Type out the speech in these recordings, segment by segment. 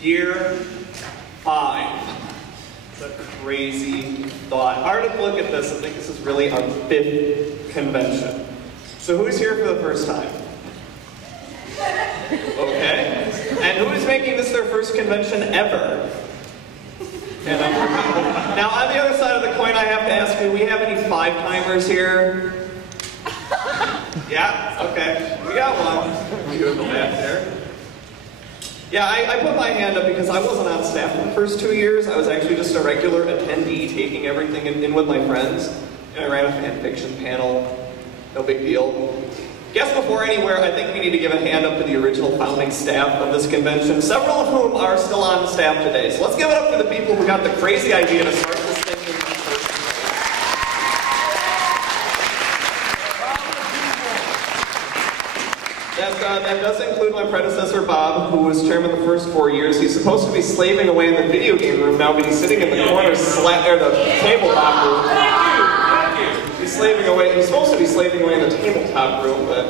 Year 5. It's a crazy thought. Hard to look at this and think this is really our 5th convention. So who's here for the first time? Okay. And who is making this their first convention ever? And now on the other side of the coin, I have to ask you, we have any 5-timers here? Yeah? Okay. We got one. You in the back there. Yeah, I put my hand up because I wasn't on staff for the first 2 years. I was actually just a regular attendee taking everything in with my friends. And I ran a fan fiction panel. No big deal. Guess before anywhere, I think we need to give a hand up to the original founding staff of this convention, several of whom are still on staff today. So let's give it up for the people who got the crazy idea to start this thing in the first place. That does include my predecessor, Bob, who was chairman the first 4 years. He's supposed to be slaving away in the video game room now, but he's sitting in the corner, the tabletop room. Thank you. He's slaving away. He's supposed to be slaving away in the tabletop room, but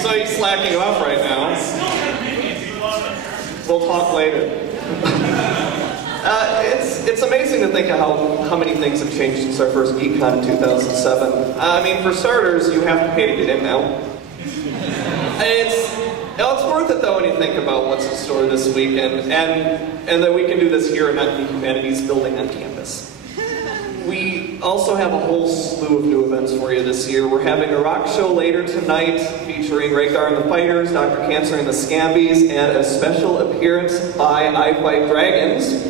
so he's slacking off right now. We'll talk later. It's amazing to think of how many things have changed since our first Geek.Kon in 2007. I mean, for starters, you have to pay to get in now. It's worth it though when you think about what's in store this weekend, and that we can do this here and not in the Humanities building on campus. We also have a whole slew of new events for you this year. We're having a rock show later tonight featuring Rhaegar and the Fighters, Dr. Cancer and the Scambies, and a special appearance by I Fight Dragons.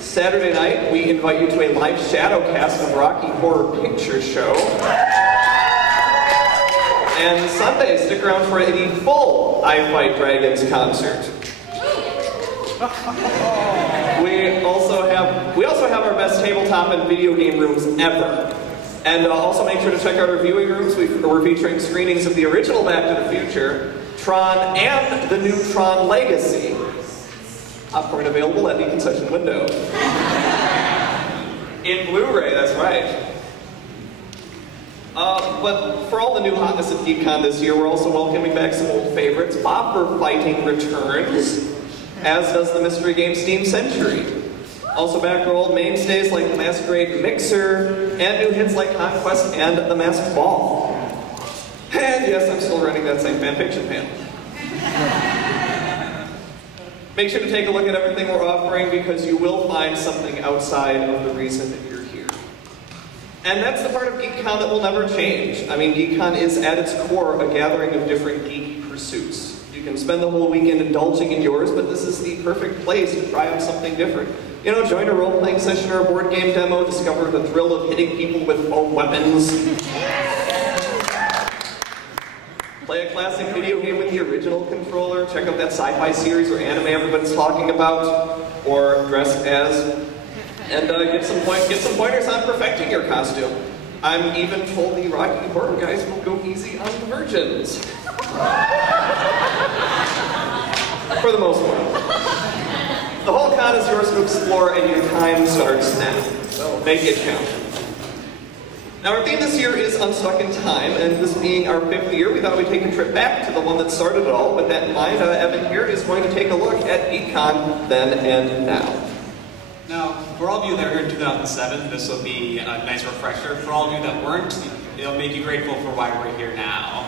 Saturday night, we invite you to a live shadow cast of Rocky Horror Picture Show. And Sunday, stick around for the full I Fight Dragons concert. We also have our best tabletop and video game rooms ever. And also make sure to check out our viewing rooms. We're featuring screenings of the original Back to the Future, Tron, and the new Tron Legacy. Popcorn available at the concession window. In Blu-ray, that's right. But for all the new hotness of Geek.Kon this year, we're also welcoming back some old favorites. Bopper Fighting returns, as does the mystery game Steam Century. Also back are old mainstays like the Masquerade Mixer, and new hits like Conquest and The Masked Ball. And yes, I'm still running that same fanfiction panel. Make sure to take a look at everything we're offering because you will find something outside of the reason that you're here. And that's the part of Geek.Kon that will never change. I mean, Geek.Kon is at its core a gathering of different geeky pursuits. You can spend the whole weekend indulging in yours, but this is the perfect place to try out something different. You know, join a role-playing session or a board game demo, discover the thrill of hitting people with foam weapons. Play a classic video game with the original controller, check out that sci-fi series or anime everybody's talking about, or dress as, and get some pointers on perfecting your costume. I'm even told the Rocky Horror guys will go easy on the virgins. For the most part. The whole con is yours to explore and your time starts now, so make it count. Now our theme this year is Unstuck in Time, and this being our 5th year, we thought we'd take a trip back to the one that started it all. With that in mind, Evan here is going to take a look at Geek.Kon then and now. Now, for all of you that are here in 2007, this will be a nice refresher. For all of you that weren't, it'll make you grateful for why we're here now.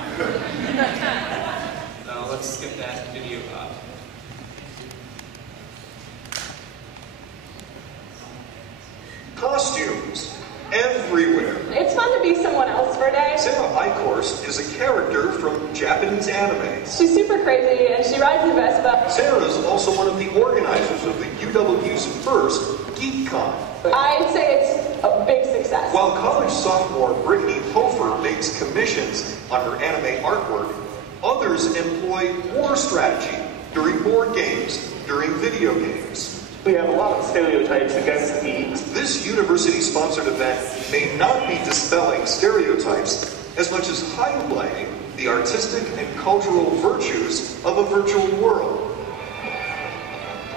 So let's get that video up. Costumes everywhere. It's fun to be someone else for a day. Sarah Eichhorst is a character from Japanese anime. She's super crazy and she rides the Vespa. Sarah is also one of the organizers of the UW's first Geek.Kon. I'd say it's a big success. While college sophomore Brittany Hofer makes commissions on her anime artwork, others employ war strategy during board games, during video games. We have a lot of stereotypes against geeks. This university-sponsored event may not be dispelling stereotypes as much as highlighting the artistic and cultural virtues of a virtual world.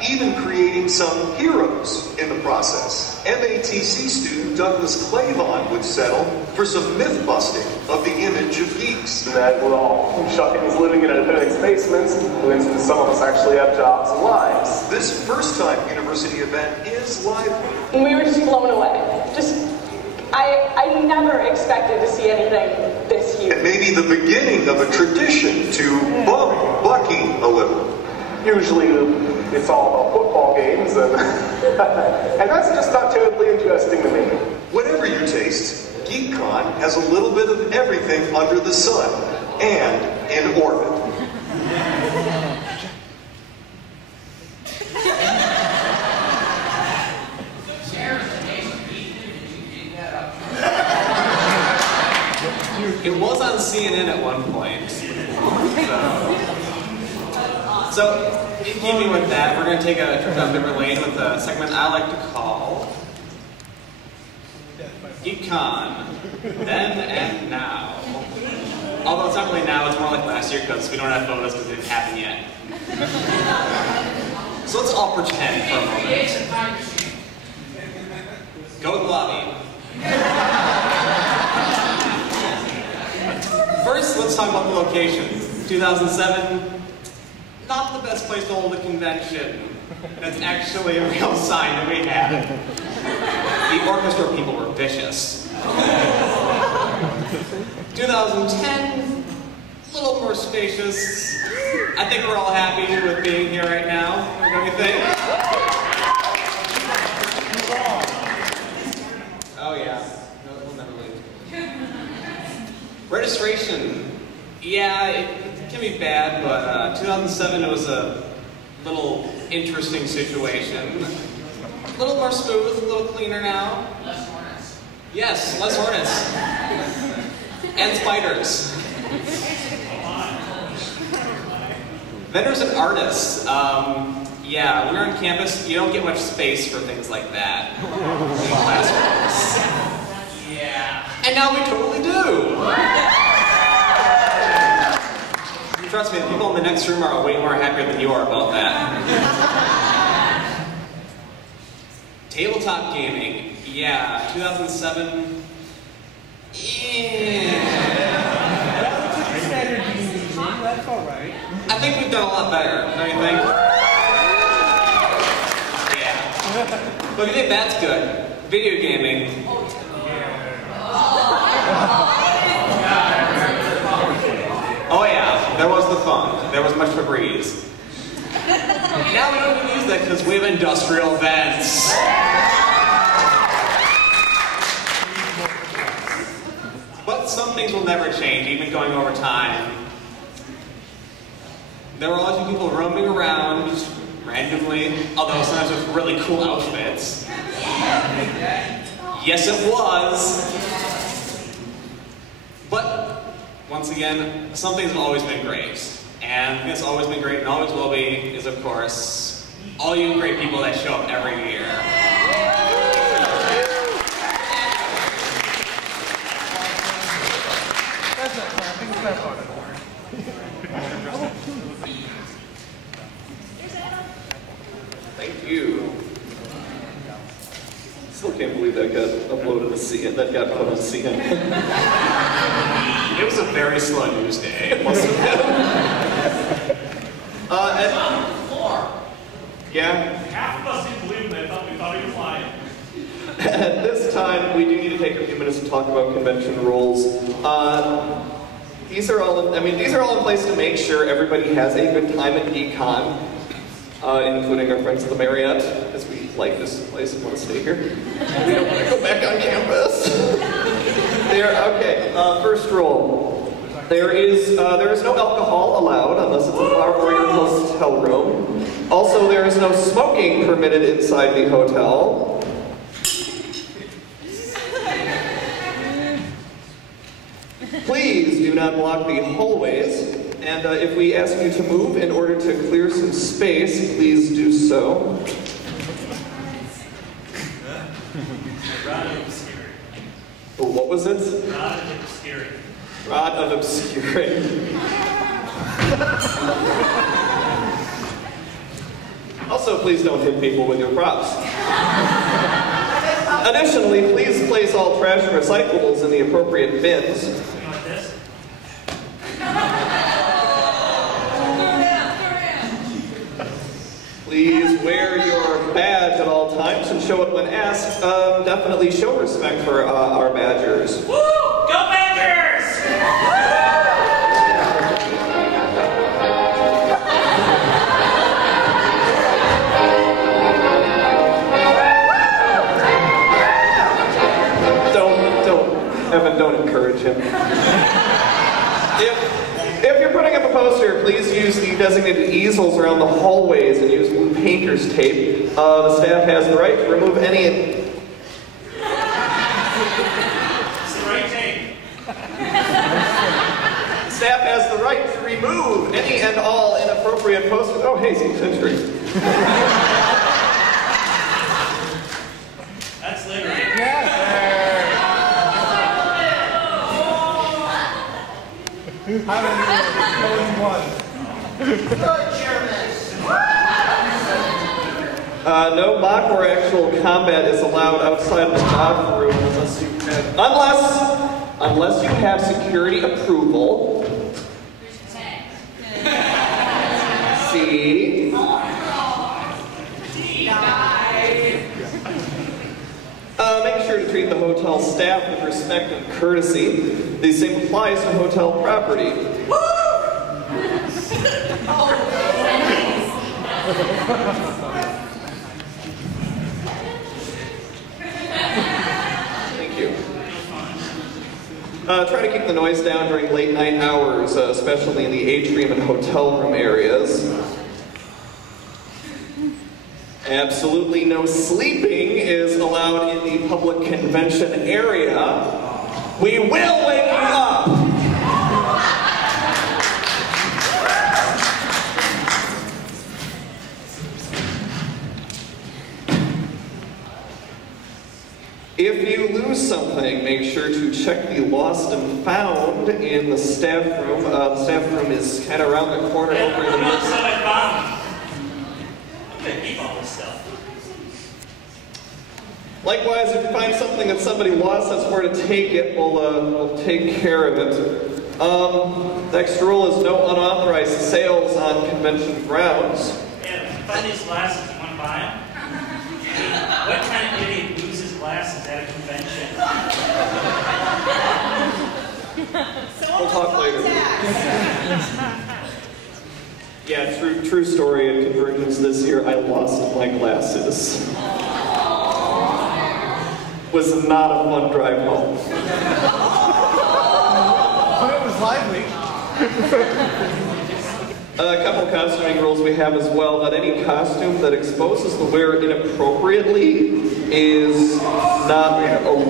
Even creating some heroes in the process. MATC student Douglas Clavon would settle for some myth-busting of the image of geeks. That we're all shuckins living in appendix basements, and some of us actually have jobs and lives. This first-time university event is lively. And we were just blown away. I never expected to see anything this huge. And maybe the beginning of a tradition to bump Bucky a little. Usually it's all about football games, and, and that's just not terribly interesting to me. Whatever your taste, Geek.Kon has a little bit of everything under the sun and in orbit. It was on CNN at one point. So in keeping with that, we're going to take a trip down memory lane with a segment I like to call Geek.Kon, then and now. Although it's not really now, it's more like last year because we don't have photos because it didn't happen yet. So let's all pretend for a moment. Go to the lobby. First, let's talk about the location. 2007, not the best place to hold a convention. That's actually a real sign that we had. The orchestra people were vicious. 2010, a little more spacious. I think we're all happy with being here right now, don't you think? Oh yeah, no, we'll never leave. Registration, yeah, it can be bad, but 2007 it was a little interesting situation. A little more smooth, a little cleaner now. Less hornets. Yes, less hornets. And spiders. Vendors and artists. Yeah, when you're on campus, you don't get much space for things like that in classrooms. Yeah. And now we totally do. Trust me, the people in the next room are way more happier than you are about that. Tabletop gaming. Yeah, 2007. Yeah. That's all right. I think we've done a lot better, don't you think? Yeah. But if you think that's good, video gaming. Oh yeah, there was the fun. There was much Febreze. Now we don't even use that because we have industrial vents. But some things will never change, even going over time. There were always people roaming around randomly, although sometimes with really cool outfits. Yes, it was. But once again, some things have always been great. And the thing that's always been great and always will be is, of course, all you great people that show up every year. Thank you. So can't believe that got uploaded to CNN. That got put on CNN. It was a very slow news day. It must have been. On the floor. Yeah? Half of us didn't believe him. We thought he was lying. At this time, we do need to take a few minutes to talk about convention rules. These are all in place to make sure everybody has a good time at Geek.Kon, including our friends at the Marriott, because we like this place and want to stay here. We don't want to go back on campus. First rule. There is no alcohol allowed unless it's a bar or your hotel room. Also, there is no smoking permitted inside the hotel. Please do not block the hallways, and if we ask you to move in order to clear some space, please do so. Rod of obscurity. Oh, what was it? Rod of obscurity. Rod of obscurity. Also, please don't hit people with your props. Additionally, please place all trash and recyclables in the appropriate bins. You want this? Please wear your badge at all times and show it when asked. Definitely show respect for our badgers. Woo! Go Badgers! Evan, don't encourage him. If you're putting up a poster, please use the designated easels around the hallways and use blue painter's tape. The staff has the right to remove any... It's the right tape. Staff has the right to remove any and all inappropriate posters. Oh, hey, 6th century. That's liberty. No mock or actual combat is allowed outside the locker room unless you have security approval. See? Make sure to treat the hotel staff with respect and courtesy. The same applies to hotel property. Thank you. Try to keep the noise down during late night hours, especially in the atrium and hotel room areas. Absolutely no sleeping is allowed in the public convention area. We will wake you up! If you lose something, make sure to check the lost and found in the staff room. The staff room is kind of around the corner over in the middle. I'm gonna keep all this stuff. Likewise, if you find something that somebody lost that's where to take it, we'll take care of it. Next rule is no unauthorized sales on convention grounds. Yeah, if you find these glasses, you want to buy them? What kind of idiot loses glasses at a convention? We'll talk later. Yeah, true story at Convergence this year, I lost my glasses. Was not a fun drive home. But it was lively. A couple costuming rules we have as well, that any costume that exposes the wearer inappropriately is not allowed.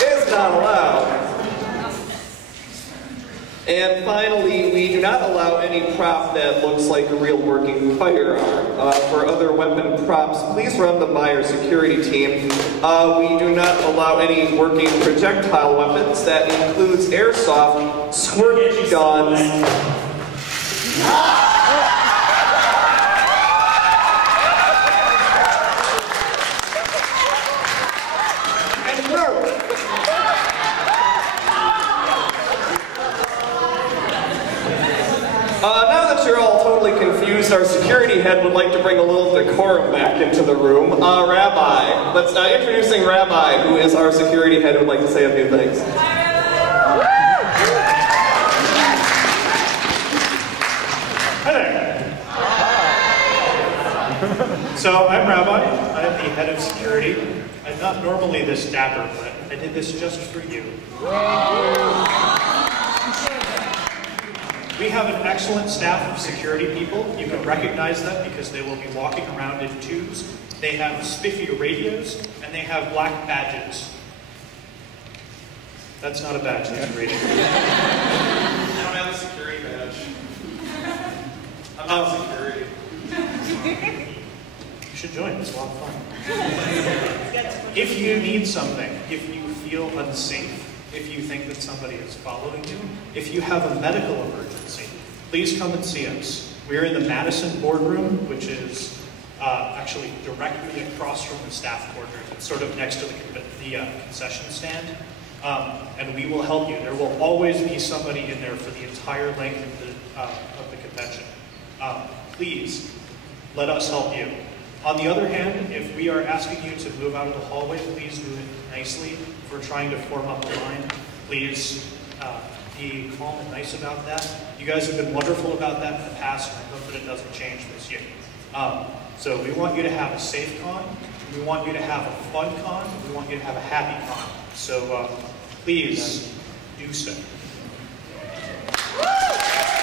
Is not allowed. And finally, we do not allow any prop that looks like a real working firearm. For other weapon props, please run them by our security team. We do not allow any working projectile weapons. That includes airsoft, squirt guns, Now that you're all totally confused, our security head would like to bring a little decorum back into the room. Rabbi. Let's introducing Rabbi, who is our security head, would like to say a few things. Hi there. So I'm Rabbi. I'm the head of security. I'm not normally this dapper, but I did this just for you. We have an excellent staff of security people. You can recognize them because they will be walking around in twos. They have spiffy radios, and they have black badges. That's not a badge, that's a radio. I don't have a security badge. I'm not security. You should join, it's a lot of fun. If you need something, if you feel unsafe, if you think that somebody is following you, if you have a medical emergency, please come and see us. We're in the Madison boardroom, which is actually directly across from the staff quarters. It's sort of next to the concession stand. And we will help you. There will always be somebody in there for the entire length of the convention. Please, let us help you. On the other hand, if we are asking you to move out of the hallway, please do it nicely. If we're trying to form up a line, please be calm and nice about that. You guys have been wonderful about that in the past, and I hope that it doesn't change this year. So we want you to have a safe con, we want you to have a fun con, and we want you to have a happy con. So please do so.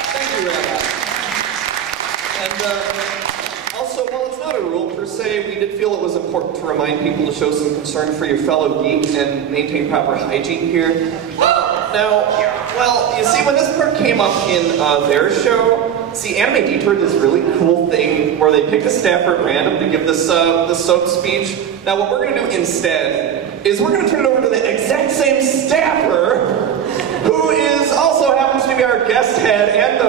Thank you, Rabbi. And also, while it's not a rule per se, we did feel it was important to remind people to show some concern for your fellow geeks and maintain proper hygiene here. Well, you see, when this part came up in their show, Anime Detour did this really cool thing where they picked a staffer at random to give this soap speech. Now, what we're going to do instead is we're going to turn it over to the exact same staffer, who is also happens to be our guest head and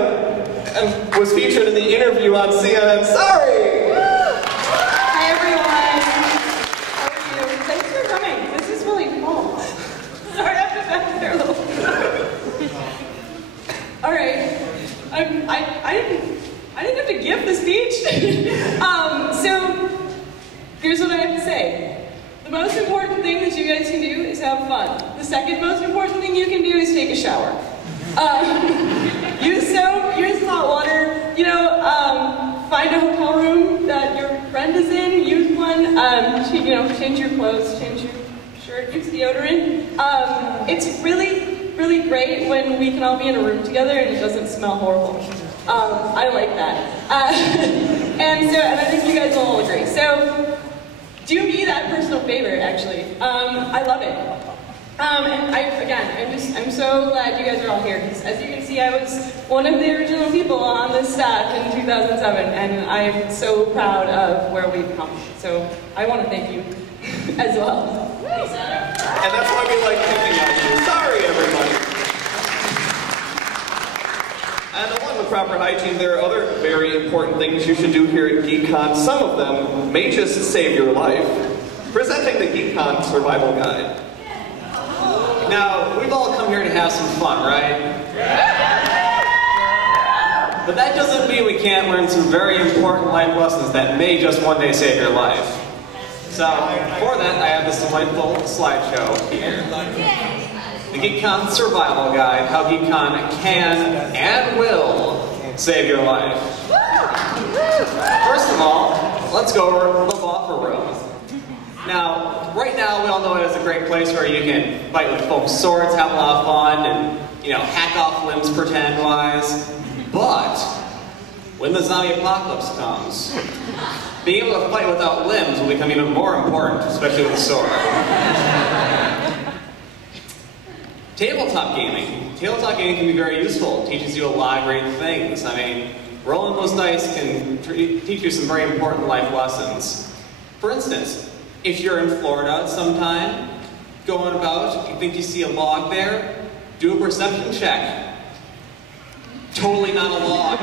was featured in the interview on CNN. Sorry! Hi everyone! How are you? Thanks for coming. This is really fun. Sorry, I have to back there a little. Alright. I didn't have to give the speech. So, here's what I have to say. The most important thing that you guys can do is have fun. The second most important thing you can do is take a shower. Use soap, use hot water, find a hotel room that your friend is in, use one, change your clothes, change your shirt, use deodorant. It's really, really great when we can all be in a room together and it doesn't smell horrible. I like that. And I think you guys will all agree. So, do me that personal favor, actually. I love it. And I'm so glad you guys are all here, because as you can see, I was one of the original people on this staff in 2007, and I am so proud of where we've come. So I want to thank you as well. And that's why we like picking on you. Sorry, everybody. And along with proper hygiene, there are other very important things you should do here at Geek.Kon. Some of them may just save your life. Presenting the Geek.Kon Survival Guide. Now, we've all come here to have some fun, right? But that doesn't mean we can't learn some very important life lessons that may just one day save your life. So, for that, I have this delightful slideshow here. The Geek.Kon Survival Guide, how Geek.Kon can and will save your life. First of all, let's go over the buffer room. Now, right now, we all know it is a great place where you can fight with folks' swords, have a lot of fun, and, hack off limbs pretend-wise. But, when the zombie apocalypse comes, being able to fight without limbs will become even more important, especially with a sword. Tabletop gaming. Tabletop gaming can be very useful. It teaches you a lot of great things. I mean, rolling those dice can teach you some very important life lessons. For instance, if you're in Florida sometime, going about, you think you see a log there, do a perception check. Totally not a log.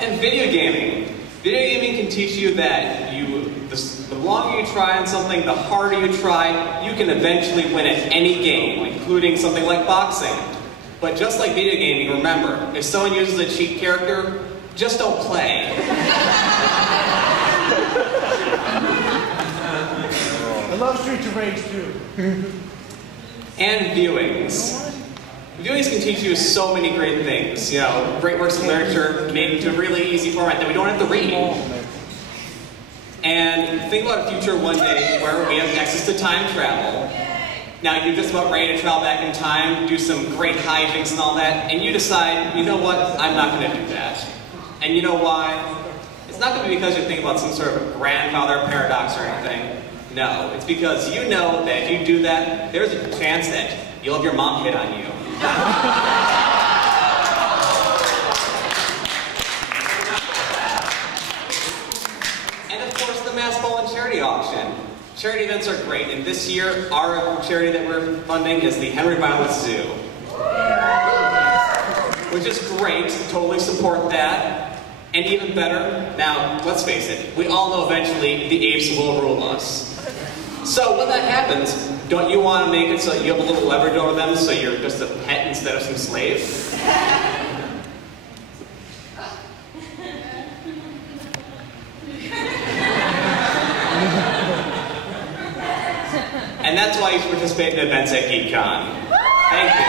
And video gaming. Video gaming can teach you that the longer you try on something, the harder you try, you can eventually win at any game, including something like boxing. But just like video gaming, remember, if someone uses a cheat character, just don't play. I love Streets of Rage too. And viewings. Viewings can teach you so many great things. You know, great works of literature made into a really easy format that we don't have to read. And think about a future one day where we have access to time travel. Now you're just about ready to travel back in time, do some great hijinks and all that, and you decide, you know what, I'm not going to do that. And you know why? It's not going to be because you're thinking about some sort of a grandfather paradox or anything. No, it's because you know that if you do that, there's a chance that you'll have your mom hit on you. And of course, the Mass Ball and Charity Auction. Charity events are great, and this year, our charity that we're funding is the Henry Violent Zoo. Which is great, totally support that. And even better, now, let's face it, we all know eventually the apes will rule us. So when that happens, don't you want to make it so you have a little leverage over them so you're just a pet instead of some slave? And that's why you should participate in events at Geek.Kon. Thank you.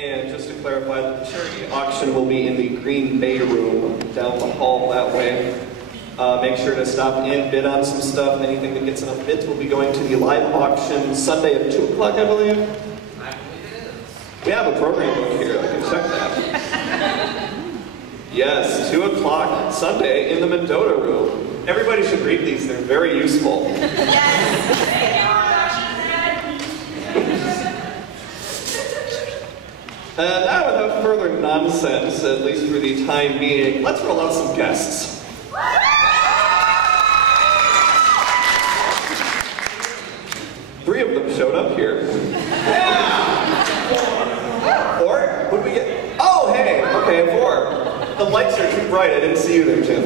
And just to clarify, the charity auction will be in the Green Bay room down the hall that way. Make sure to stop in, bid on some stuff. Anything that gets enough bids will be going to the live auction Sunday at 2 o'clock, I believe. We have a program book here. I can check that. Yes, 2 o'clock Sunday in the Mendota room. Everybody should read these. They're very useful. Now, without further nonsense, at least for the time being, let's roll out some guests. 3 of them showed up here. Yeah! 4? What did we get? Oh, hey! Okay, 4. The lights are too bright. I didn't see you there, Tim.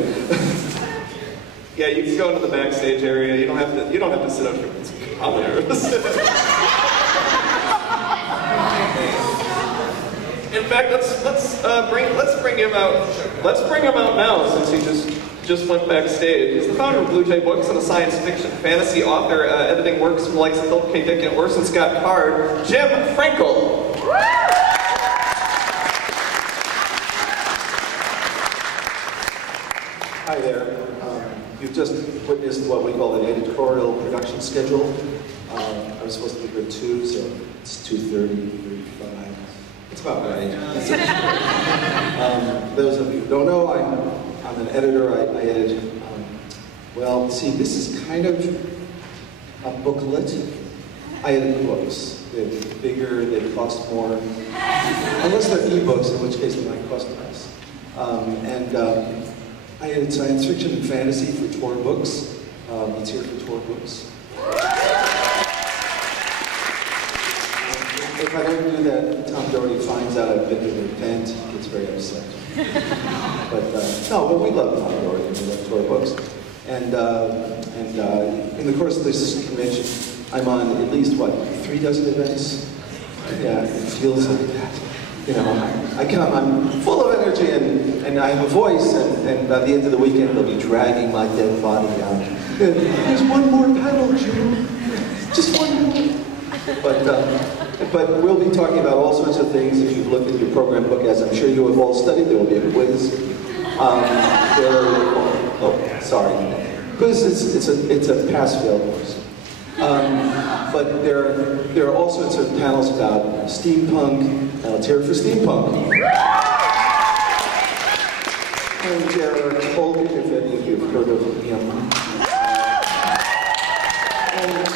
Yeah, you can go into the backstage area. You don't have to sit up here. It's nervous. In fact, let's bring him out. Let's bring him out now, since he just went backstage. He's the founder of Blue Jay Books and a science fiction fantasy author, editing works from the likes of Philip K. Dick and Orson Scott Card. Jim Frankel. Hi there. You've just witnessed what we call an editorial production schedule. I was supposed to be here at 2, so it's 2:30, 35. It's about right. Those of you who don't know, I'm an editor. I edit. Well, see, this is kind of a booklet. I edit books. They're bigger. They cost more, unless they're e-books, in which case they might cost less. I edit science fiction and fantasy for Tor Books. It's here for Tor Books. If I don't do that, Tom Doherty finds out I've been to the event, he gets very upset. But we love Tom Doherty and we love Tor Books. And in the course of this convention, I'm on at least, 3 dozen events? Yeah, it feels like that. You know, I'm full of energy and I have a voice, and by the end of the weekend they'll be dragging my dead body down. There's one more panel, Jim. Just one more. But we'll be talking about all sorts of things. If you've looked at your program book, as I'm sure you have all studied, there will be a quiz. Quiz, it's a pass-fail course. But there are all sorts of panels about steampunk. Now let's hear it for steampunk. And J.R.R. Tolkien, if any of you have heard of him. And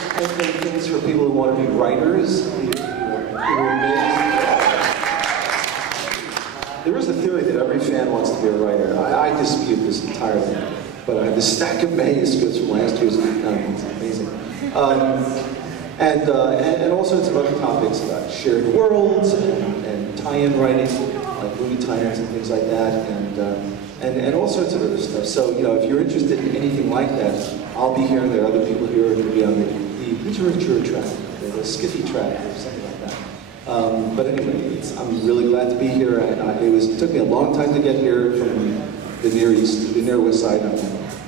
things for people who want to be writers. There is a theory that every fan wants to be a writer. I dispute this entirely. But I have this stack of manuscripts from last year's Geek.Kon. It's amazing. And all sorts of other topics about shared worlds and tie-in writing, like movie tie-ins and things like that, and all sorts of other stuff. So, you know, if you're interested in anything like that, I'll be here, and there are other people here who will be on the literature track, the skiffy track, or something like that. But anyway, I'm really glad to be here. It took me a long time to get here from the Near East, the Near West Side. I'm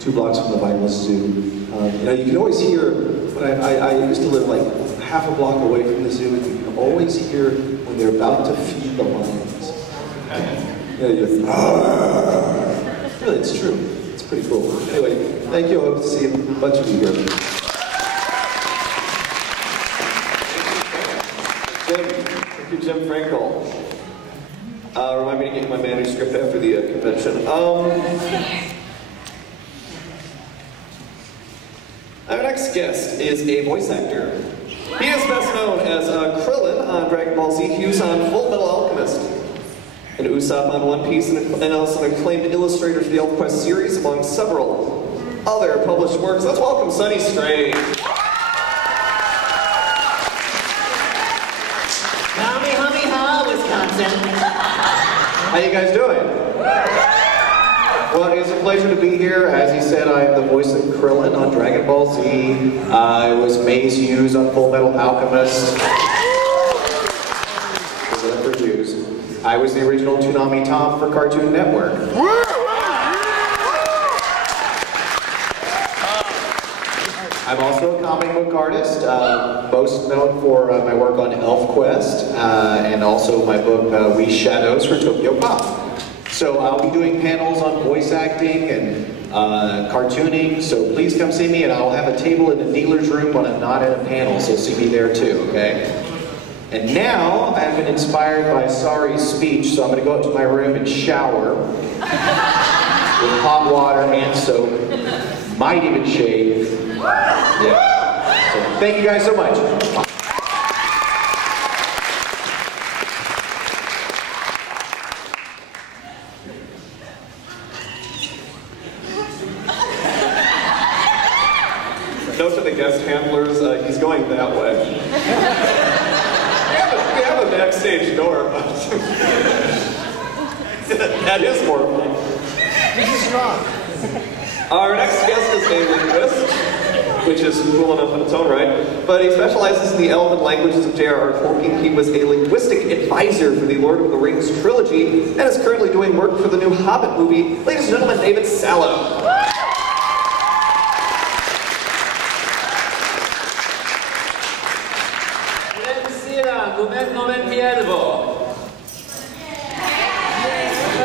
2 blocks from the Bible Zoo. You know, you can always hear, when I used to live like half a block away from the zoo, and you can always hear when they're about to feed the lions. You know, you're, really, it's true. It's pretty cool. Anyway, thank you. I hope to see a bunch of you here. Thank you, Jim Frankel. Remind me to get my manuscript after the convention. Our next guest is a voice actor. He is best known as Krillin on Dragon Ball Z, Hughes on Full Metal Alchemist, and Usopp on One Piece, and also an acclaimed illustrator for the ElfQuest series, among several other published works. Let's welcome Sonny Strange. Wisconsin. How you guys doing? Well, it's a pleasure to be here. As he said, I'm the voice of Krillin on Dragon Ball Z. I was Maze Hughes on Full Metal Alchemist. For Jews. I was the original Toonami Tom for Cartoon Network. I'm also a comic book artist, most known for my work on ElfQuest, and also my book, We Shadows for Tokyo Pop. So I'll be doing panels on voice acting and cartooning, so please come see me, and I'll have a table in the dealer's room when I'm not at a panel, so see me there too, okay? And now, I've been inspired by Sari's speech, so I'm going to go up to my room and shower with hot water and soap, might even shave. Yeah. So, thank you guys so much. Note to the guest handlers, he's going that way. We have a backstage door, but that is more fun. This is wrong. Our next guest is a linguist, which is cool enough in its own right, but he specializes in the Elven languages of J.R.R. Tolkien. He was a linguistic advisor for the Lord of the Rings trilogy, and is currently doing work for the new Hobbit movie. Ladies and gentlemen, David Sallow.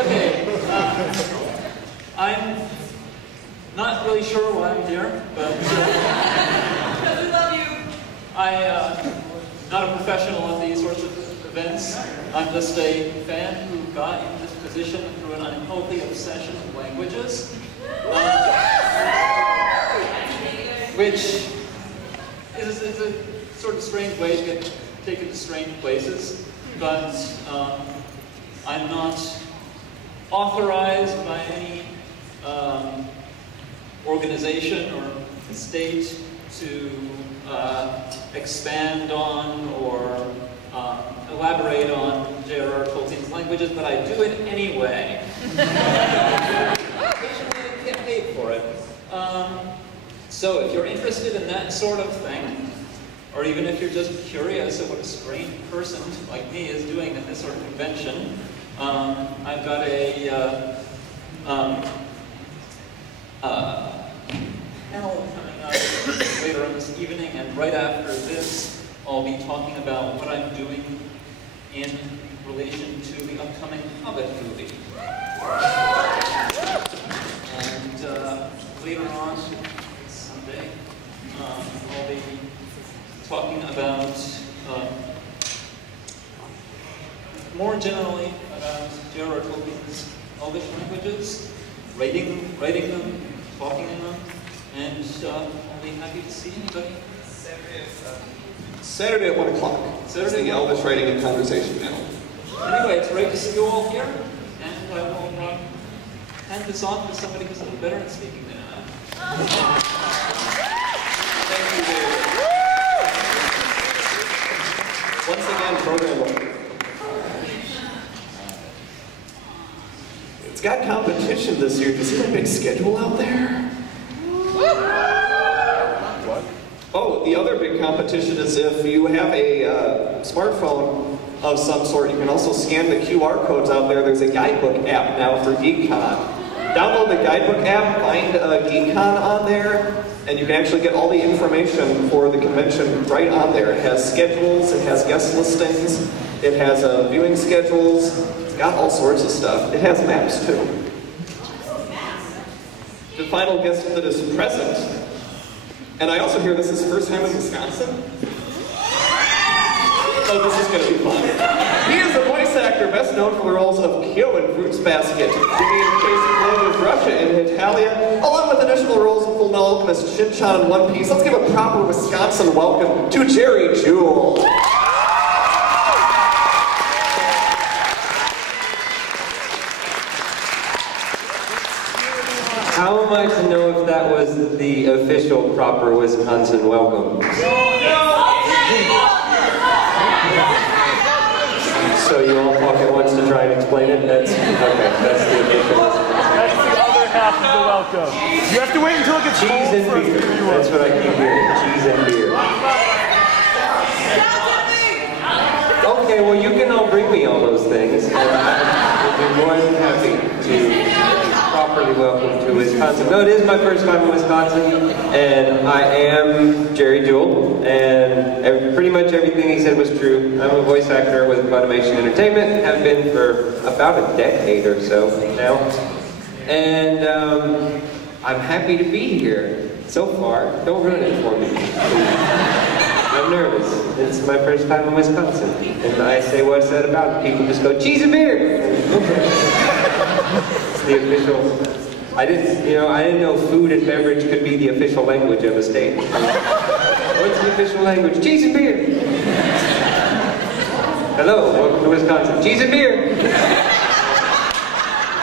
Okay, I'm not really sure why I'm here, but We love you. I'm not a professional at these sorts of events. I'm just a fan who got in this position through an unhealthy obsession with languages, which is a sort of strange way to get taken to strange places, but I'm not authorized by any organization or state to expand on or elaborate on J.R.R. Tolkien's languages, but I do it anyway. Occasionally I get paid for it. So if you're interested in that sort of thing, or even if you're just curious of what a strange person like me is doing at this sort of convention, I've got a panel coming up later on this evening, and right after this, I'll be talking about what I'm doing in relation to the upcoming Hobbit movie. And later on, Sunday, I'll be talking about, more generally, about J.R.R. Tolkien's Elvish languages, writing them, talking in them, and I'll be happy to see anybody. Saturday at 1 o'clock. Saturday, the Elvish Writing and Conversation panel. Anyway, it's great to see you all here. I will hand this off to somebody who's a little better at speaking than I am. Thank you, David. Once again, programmable. It's got competition this year. Do you see that big schedule out there? What? Oh, the other big competition is if you have a smartphone of some sort, you can also scan the QR codes out there. There's a guidebook app now for Geek.Kon. Download the guidebook app, find Geek.Kon on there, and you can actually get all the information for the convention right on there. It has schedules, it has guest listings, it has viewing schedules, it's got all sorts of stuff. It has maps too. The final guest that is present, and I also hear this is his first time in Wisconsin. Oh, this is going to be fun. He is the voice actor best known for the roles of Kyo in Fruits Basket, Jimmy in Chase Clover's Russia in Italia, along with additional roles in Full Metal Alchemist, Shin-Chan in One Piece. Let's give a proper Wisconsin welcome to Jerry Jewell. How am I to know if that was the official proper Wisconsin welcome? So you all talk at once to try and explain it? That's okay, that's the official. That's the other half of the welcome. You have to wait until it gets cheese and beer. That's what I keep hearing. Cheese and beer. Okay, well you can all bring me all those things, and I will be more than happy to properly welcome to Wisconsin. No, it is my first time in Wisconsin, and I am Jerry Jewell, and pretty much everything he said was true. I'm a voice actor with Funimation Entertainment, have been for about a decade or so now, and I'm happy to be here so far. Don't ruin it for me, please. I'm nervous. It's my first time in Wisconsin, and I say what's that about? People just go, cheese and beer! The official. I didn't know food and beverage could be the official language of a state. What's the official language? Cheese and beer. Hello, welcome to Wisconsin. Cheese and beer.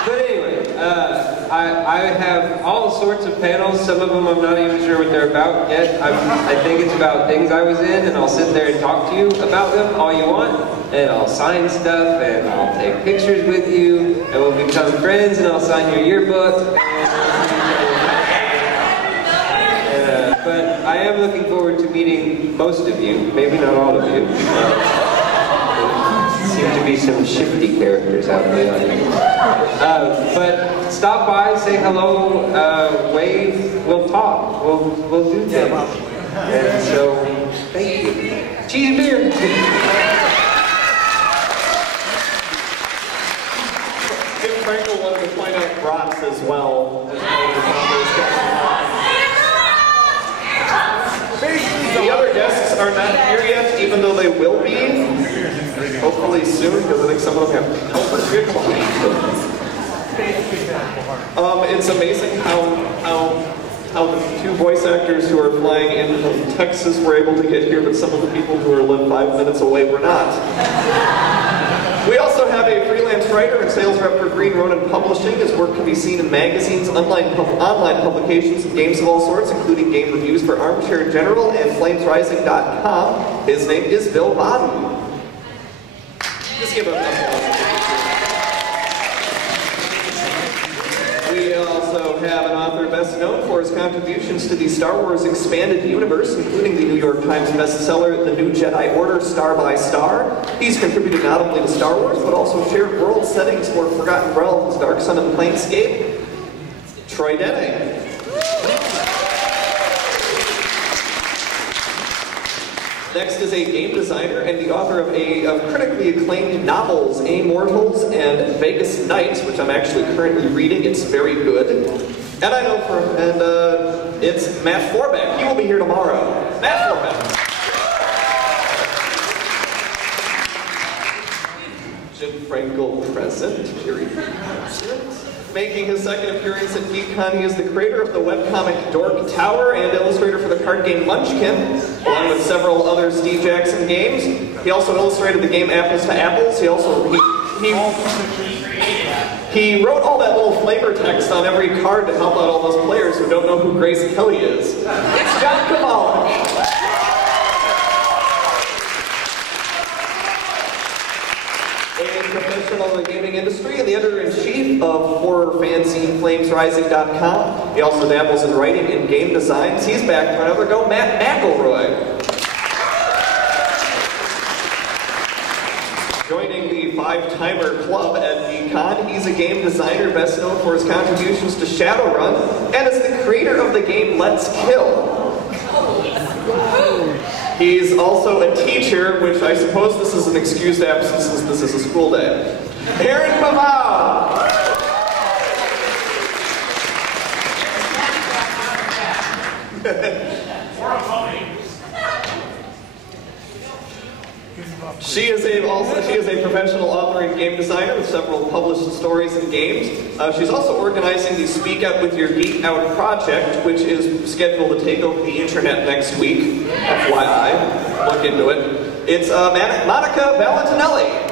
But anyway, I have all sorts of panels. Some of them I'm not even sure what they're about yet. I think it's about things I was in, and I'll sit there and talk to you about them all you want. And I'll sign stuff, and I'll take pictures with you, and we'll become friends, and I'll sign your yearbook. But I am looking forward to meeting most of you, maybe not all of you. There seem to be some shifty characters out in the audience. But stop by, say hello, wave, we'll talk, we'll do things. And so, thank you. Cheese and beer! Frankel wanted to point out props as well. The other guests are not here yet, even though they will be. Hopefully soon, because I think some of them have helpers here. It's amazing how the two voice actors who are flying in from Texas were able to get here, but some of the people who are live 5 minutes away were not. We also have a freelance writer and sales rep for Green Ronin Publishing. His work can be seen in magazines, online publications, and games of all sorts, including game reviews for Armchair General and FlamesRising.com. His name is Bill Baden. Just give him a applause. We also have an author best known for his contributions to the Star Wars Expanded Universe, including the New York Times bestseller, The New Jedi Order, Star by Star. He's contributed not only to Star Wars, but also shared world settings for Forgotten Realms, Dark Sun and Planescape. Troy Denning. Next is a game designer and the author of critically acclaimed novels, Immortals and Vegas Nights, which I'm actually currently reading. It's very good. And I know it's Matt Forbeck. He will be here tomorrow. Matt Forbeck. Jim Frankel present. Jerry present. Making his second appearance at Geek.Kon, he is the creator of the webcomic Dork Tower and illustrator for the card game Munchkin, along with several other Steve Jackson games. He also illustrated the game Apples to Apples. He also he wrote all that little flavor text on every card to help out all those players who don't know who Grace Kelly is. It's John Cavallo. A professional in the gaming industry and the editor-in-chief of horror fanzine FlamesRising.com. He also dabbles in writing and game designs. He's back for another go, Matt McElroy. Joining the 5-timer club at Geek.Kon, he's a game designer best known for his contributions to Shadowrun and is the creator of the game Let's Kill. He's also a teacher, which I suppose this is an excused absence since this is a school day. Aaron Pavao! She is a professional author and game designer with several published stories and games. She's also organizing the Speak Out With Your Geek Out project, which is scheduled to take over the internet next week. FYI, look into it. It's Monica Valentinelli.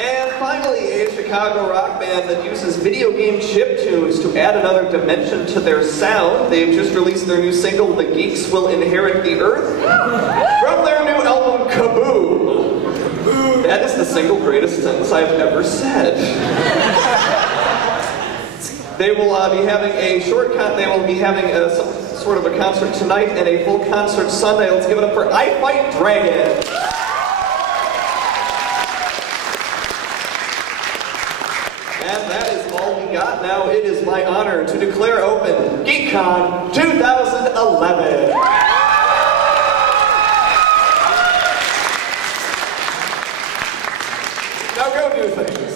And finally, a Chicago rock band that uses video game chiptunes to add another dimension to their sound. They've just released their new single, The Geeks Will Inherit the Earth, from their new album, Kaboom. That is the single greatest sentence I've ever said. They will be having a some sort of a concert tonight and a full concert Sunday. Let's give it up for I Fight Dragon. And that is all we got. Now it is my honor to declare open Geek.Kon 2011. Now go do things.